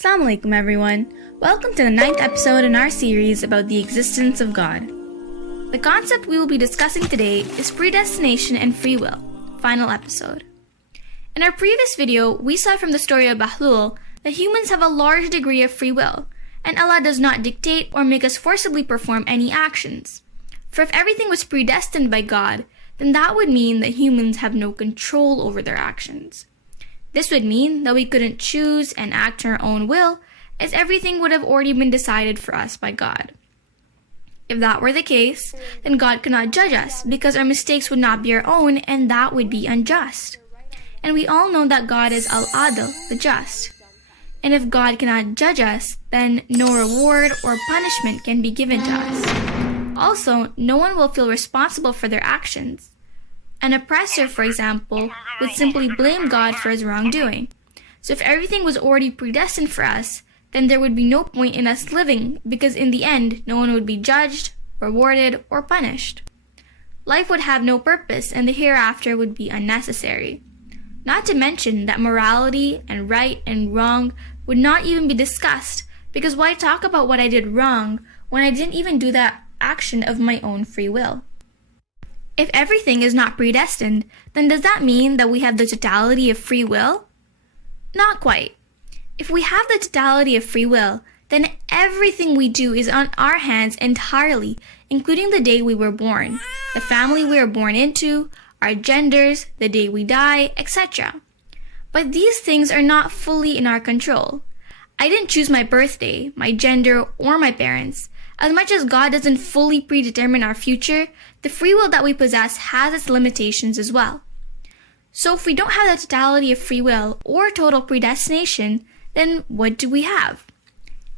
Assalamu alaikum everyone. Welcome to the 9th episode in our series about the existence of God. The concept we will be discussing today is predestination and free will, final episode. In our previous video, we saw from the story of Bahlul that humans have a large degree of free will, and Allah does not dictate or make us forcibly perform any actions. For if everything was predestined by God, then that would mean that humans have no control over their actions. This would mean that we couldn't choose and act our own will, as everything would have already been decided for us by God. If that were the case, then God could not judge us because our mistakes would not be our own, and that would be unjust. And we all know that God is Al-Adil, the just. And if God cannot judge us, then no reward or punishment can be given to us. Also, no one will feel responsible for their actions. An oppressor, for example, would simply blame God for his wrongdoing. So if everything was already predestined for us, then there would be no point in us living, because in the end, no one would be judged, rewarded, or punished. Life would have no purpose, and the hereafter would be unnecessary. Not to mention that morality and right and wrong would not even be discussed, because why talk about what I did wrong when I didn't even do that action of my own free will? If everything is not predestined, then does that mean that we have the totality of free will? Not quite. If we have the totality of free will, then everything we do is on our hands entirely, including the day we were born, the family we were born into, our genders, the day we die, etc. But these things are not fully in our control. I didn't choose my birthday, my gender, or my parents. As much as God doesn't fully predetermine our future, the free will that we possess has its limitations as well. So if we don't have the totality of free will or total predestination, then what do we have?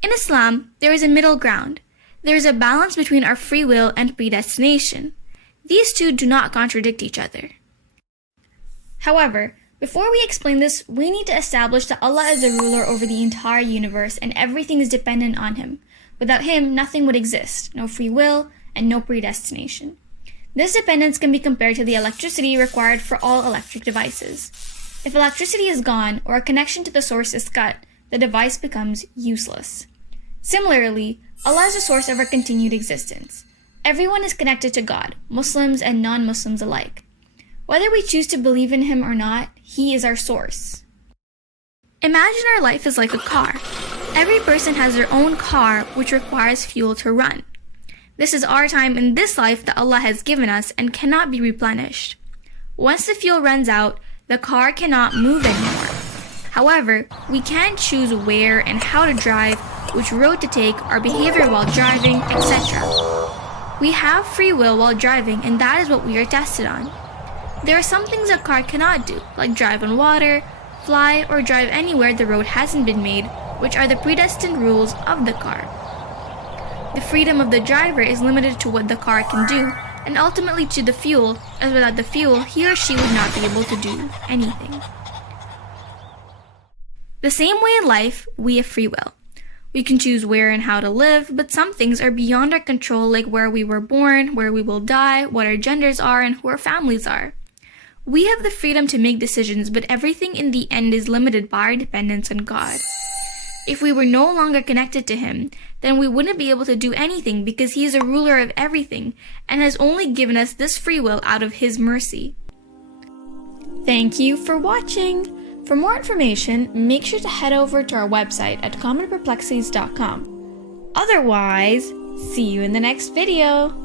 In Islam, there is a middle ground. There is a balance between our free will and predestination. These two do not contradict each other. However, before we explain this, we need to establish that Allah is the ruler over the entire universe and everything is dependent on Him. Without Him, nothing would exist, no free will, and no predestination. This dependence can be compared to the electricity required for all electric devices. If electricity is gone or a connection to the source is cut, the device becomes useless. Similarly, Allah is the source of our continued existence. Everyone is connected to God, Muslims and non-Muslims alike. Whether we choose to believe in Him or not, He is our source. Imagine our life is like a car. Every person has their own car which requires fuel to run. This is our time in this life that Allah has given us and cannot be replenished. Once the fuel runs out, the car cannot move anymore. However, we can choose where and how to drive, which road to take, our behavior while driving, etc. We have free will while driving, and that is what we are tested on. There are some things a car cannot do, like drive on water, fly, or drive anywhere the road hasn't been made, which are the predestined rules of the car. The freedom of the driver is limited to what the car can do, and ultimately to the fuel, as without the fuel, he or she would not be able to do anything. The same way in life, we have free will. We can choose where and how to live, but some things are beyond our control, like where we were born, where we will die, what our genders are, and who our families are. We have the freedom to make decisions, but everything in the end is limited by our dependence on God. If we were no longer connected to Him, then we wouldn't be able to do anything because He is a ruler of everything and has only given us this free will out of His mercy. Thank you for watching! For more information, make sure to head over to our website at commonperplexities.com. Otherwise, see you in the next video!